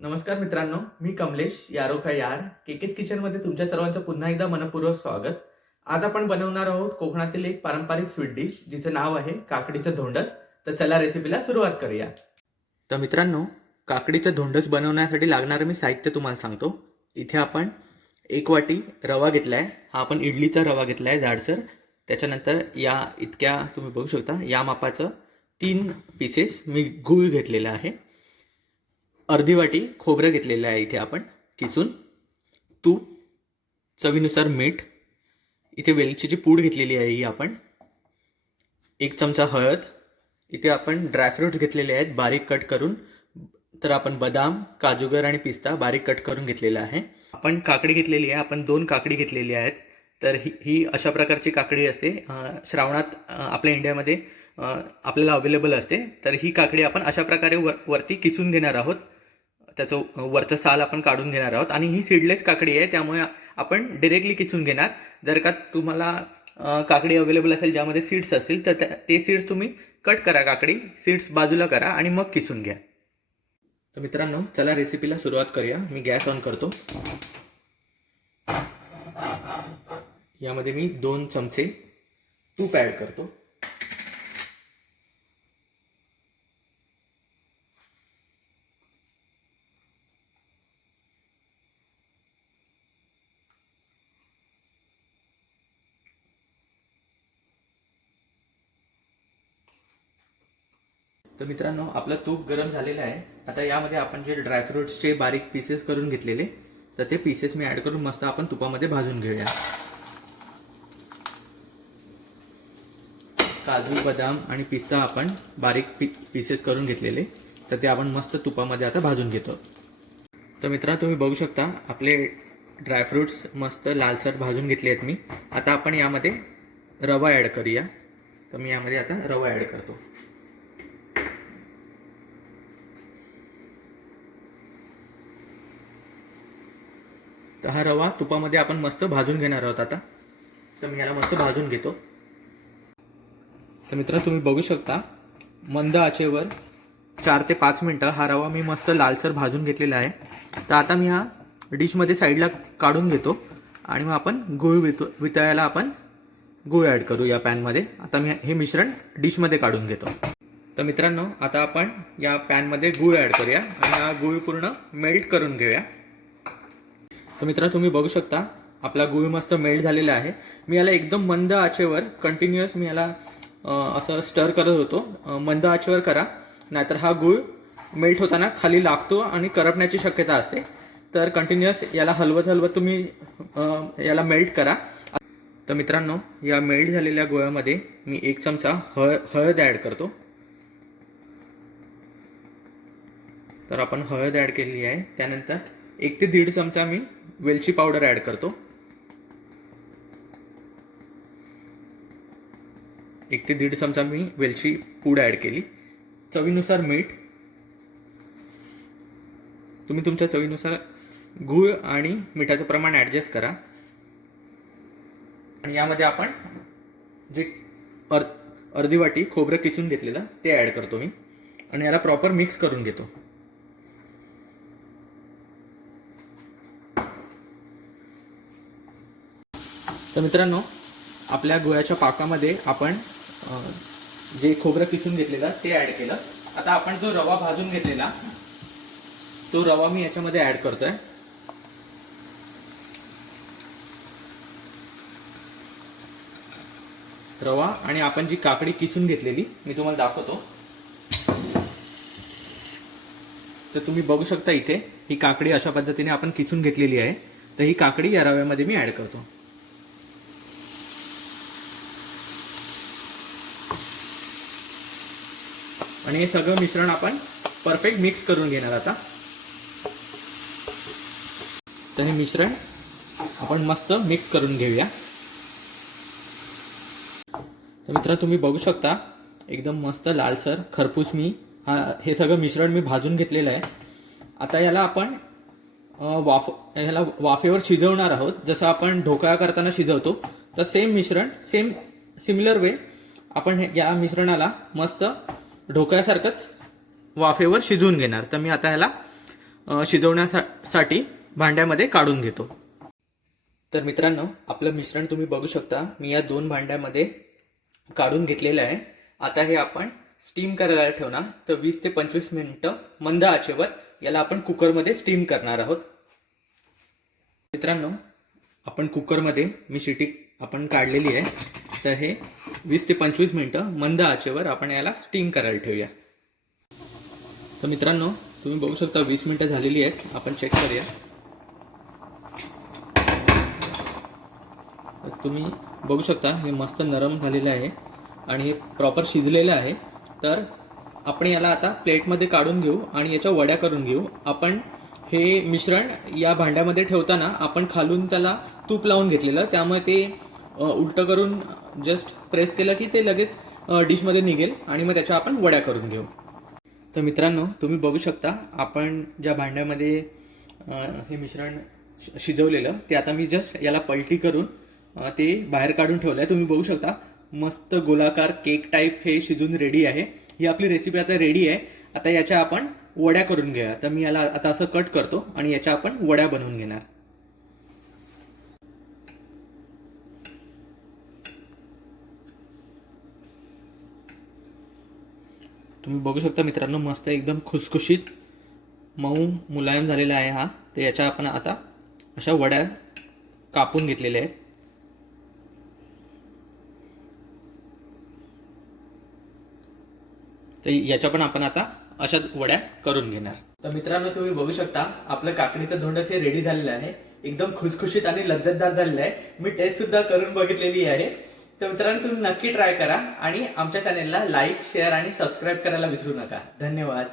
नमस्कार मित्रांनो, मी कमलेश यारो का यार केकेच किचनमध्ये तुमच्या सर्वांचं पुन्हा एकदा मनपूर्वक स्वागत. आज आपण बनवणार आहोत कोकणातील एक पारंपरिक स्वीट डिश जिचं नाव आहे काकडीचं धोंडस. तर चला रेसिपीला सुरुवात करूया. तर मित्रांनो, काकडीचं धोंडस बनवण्यासाठी लागणारं मी साहित्य तुम्हाला सांगतो. इथे आपण 1 वाटी रवा घेतला आहे. हा आपण इडलीचा रवा घेतला आहे जाडसर. त्याच्यानंतर या इतक्या तुम्ही बघू शकता या मापाचं 3 पीसेस मी गूळ घेतलेला आहे. अर्धी वाटी खोबरं घेतलेलं आहे इथे आपण किसून. तूप, चवीनुसार मीठ, इथे वेलचीची पूड घेतलेली आहे ही आपण. 1 चमचा हळद. इथे आपण ड्रायफ्रुट्स घेतलेले आहेत बारीक कट करून. तर आपण बदाम, काजूगर आणि पिस्ता बारीक कट करून घेतलेला आहे. आपण काकडी घेतलेली आहे. आपण 2 काकडी घेतलेली आहेत. तर ही अशा प्रकारची काकडी असते. श्रावणात आपल्या इंडियामध्ये आपल्याला अवेलेबल असते. तर ही काकडी आपण अशा प्रकारे वरती किसून घेणार आहोत. त्याचं वरचं साल आपण काढून घेणार आहोत. आणि ही सीडलेस काकडी आहे, त्यामुळे आपण डिरेक्टली किसून घेणार. जर का तुम्हाला काकडी अवेलेबल असेल ज्यामध्ये सीड्स असतील तर ते सीड्स तुम्ही कट करा, काकडी सीड्स बाजूला करा आणि मग किसून घ्या. तर मित्रांनो, चला रेसिपीला सुरुवात करूया. मी गॅस ऑन करतो. यामध्ये मी 2 चमचे तूप ॲड करतो. तर मित्रांनो, आपलं तूप गरम झालेलं आहे. आता यामध्ये आपण जे ड्रायफ्रुट्सचे बारीक पीसेस करून घेतलेले तर ते पीसेस मी ॲड करून मस्त आपण तुपामध्ये भाजून घेऊया. काजू, बदाम आणि पिस्ता आपण बारीक पीसेस करून घेतलेले तर ते आपण मस्त तुपामध्ये आता भाजून घेतो. तर मित्रांनो, तुम्ही बघू शकता आपले ड्रायफ्रुट्स मस्त लालसर भाजून घेतले आहेत मी. आता आपण यामध्ये रवा ॲड करूया. तर मी यामध्ये आता रवा ॲड करतो. तर हा रवा तुपामध्ये आपण मस्त भाजून घेणार आहोत आता. तर मी याला मस्त भाजून घेतो. तर मित्रांनो, तुम्ही बघू शकता मंद आचेवर 4 ते 5 मिनटं हा रवा मी मस्त लालसर भाजून घेतलेला आहे. तर आता मी हा डिशमध्ये साईडला काढून घेतो आणि मग आपण गूळ वितळायला आपण गूळ ॲड करू या पॅनमध्ये. आता मी हे मिश्रण डिशमध्ये काढून घेतो. तर मित्रांनो, आता आपण या पॅनमध्ये गूळ ॲड करूया आणि हा गूळ पूर्ण मेल्ट करून घेऊया. तर मित्रांनो, तुम्ही बघू शकता आपला गूळ मस्त मेल्ट झालेला आहे. मी याला एकदम मंद आचेवर कंटिन्युअस मी याला असं स्टर करत होतो. मंद आचेवर करा, नाहीतर हा गूळ मेल्ट होताना खाली लागतो आणि करपण्याची शक्यता असते. तर कंटिन्युअस याला हलवत हलवत तुम्ही याला मेल्ट करा. तर मित्रांनो, या मेल्ट झालेल्या गोळ्यामध्ये मी 1 चमचा हळद ॲड करतो. तर आपण हळद ॲड केलेली आहे. त्यानंतर 1 ते 1.5 चमचा मी वेलची पावडर ॲड करतो. 1 ते 1.5 चमचा मी वेलची पूड ॲड केली. चवीनुसार मीठ. तुम्ही तुमच्या चवीनुसार गूळ आणि मिठाचं प्रमाण ॲडजस्ट करा. आणि यामध्ये आपण जे अर्धी वाटी खोबरं किसून घेतलेलं ते ॲड करतो मी आणि याला प्रॉपर मिक्स करून घेतो. तर मित्रांनो, आपल्या गुळाच्या पाकामध्ये आपण जे खोबरं किसून घेतलेलं ते ॲड केलं. आता आपण जो रवा भाजून घेतलेला तो रवा मी याच्यामध्ये ॲड करतोय. रवा आणि आपण जी काकडी किसून घेतलेली मी तुम्हाला दाखवतो. तर तुम्ही बघू शकता इथे ही काकडी अशा पद्धतीने आपण किसून घेतलेली आहे. तर ही काकडी या रव्यामध्ये मी ॲड करतो. आणि हे सगळं मिश्रण आपण परफेक्ट मिक्स करून घेणार आता. तर हे मिश्रण आपण मस्त मिक्स करून घेऊया. तर मित्रांनो, तुम्ही बघू शकता एकदम मस्त लालसर खरपूस मी हे सगळं मिश्रण मी भाजून घेतलेलं आहे. आता याला आपण वाफेवर शिजवणार आहोत. जसं आपण ढोकळा करताना शिजवतो तर सेम मिश्रण सिमिलर वे आपण या मिश्रणाला मस्त ढोकळ्यासारखंच वाफेवर शिजवून घेणार. तर मी आता ह्याला शिजवण्यासाठी भांड्यामध्ये काढून घेतो. तर मित्रांनो, आपलं मिश्रण तुम्ही बघू शकता, मी या 2 भांड्यामध्ये काढून घेतलेलं आहे. आता हे आपण स्टीम करायला ठेवणार. तर 20 ते 25 मिनिटं मंद आचेवर याला आपण कुकरमध्ये स्टीम करणार आहोत. मित्रांनो, आपण कुकरमध्ये मी शिटी आपण काढलेली आहे. तर हे 20 ते 25 मिनिटं मंद आचेवर आपण याला स्टीम करायला ठेवूया. तर मित्रांनो, तुम्ही बघू शकता 20 मिनिटं झालेली आहेत. आपण चेक करूया. तुम्ही बघू शकता हे मस्त नरम झालेलं आहे आणि हे प्रॉपर शिजलेलं आहे. तर आपण याला आता प्लेटमध्ये काढून घेऊ आणि याच्या वड्या करून घेऊ. आपण हे मिश्रण या भांड्यामध्ये ठेवताना आपण खालून त्याला तूप लावून घेतलेलं, त्यामुळे ते उलटं करून जस्ट प्रेस केलं की ते लगेच डिशमध्ये निघेल आणि मग त्याच्या आपण वड्या करून घेऊ. तर मित्रांनो, तुम्ही बघू शकता आपण ज्या भांड्यामध्ये हे मिश्रण शिजवलेलं ते आता मी जस्ट याला पलटी करून ते बाहेर काढून ठेवलं आहे. तुम्ही बघू शकता मस्त गोलाकार केक टाईप हे शिजून रेडी आहे. ही आपली रेसिपी आता रेडी आहे. आता याच्या आपण वड्या करून घेऊया. तर मी याला आता असं कट करतो आणि याच्या आपण वड्या बनवून घेणार. तुम्ही बघू शकता मित्रांनो, मस्त एकदम खुसखुशीत मऊ मुलायम झालेला आहे हा. तर याच्या आपण आता अशा वड्या कापून घेतलेल्या आहेत. तर याच्या पण आपण आता अशाच वड्या करून घेणार. तर मित्रांनो, तुम्ही बघू शकता आपलं काकडीचं धोंडस हे रेडी झालेलं आहे. एकदम खुसखुशीत आणि लज्जतदार झालेलं आहे. मी टेस्ट सुद्धा करून बघितलेली आहे. तर मित्रांनो, तुम्ही नक्की ट्राय करा आणि आमच्या चॅनेलला लाईक, शेअर आणि सबस्क्राईब करायला विसरू नका. धन्यवाद.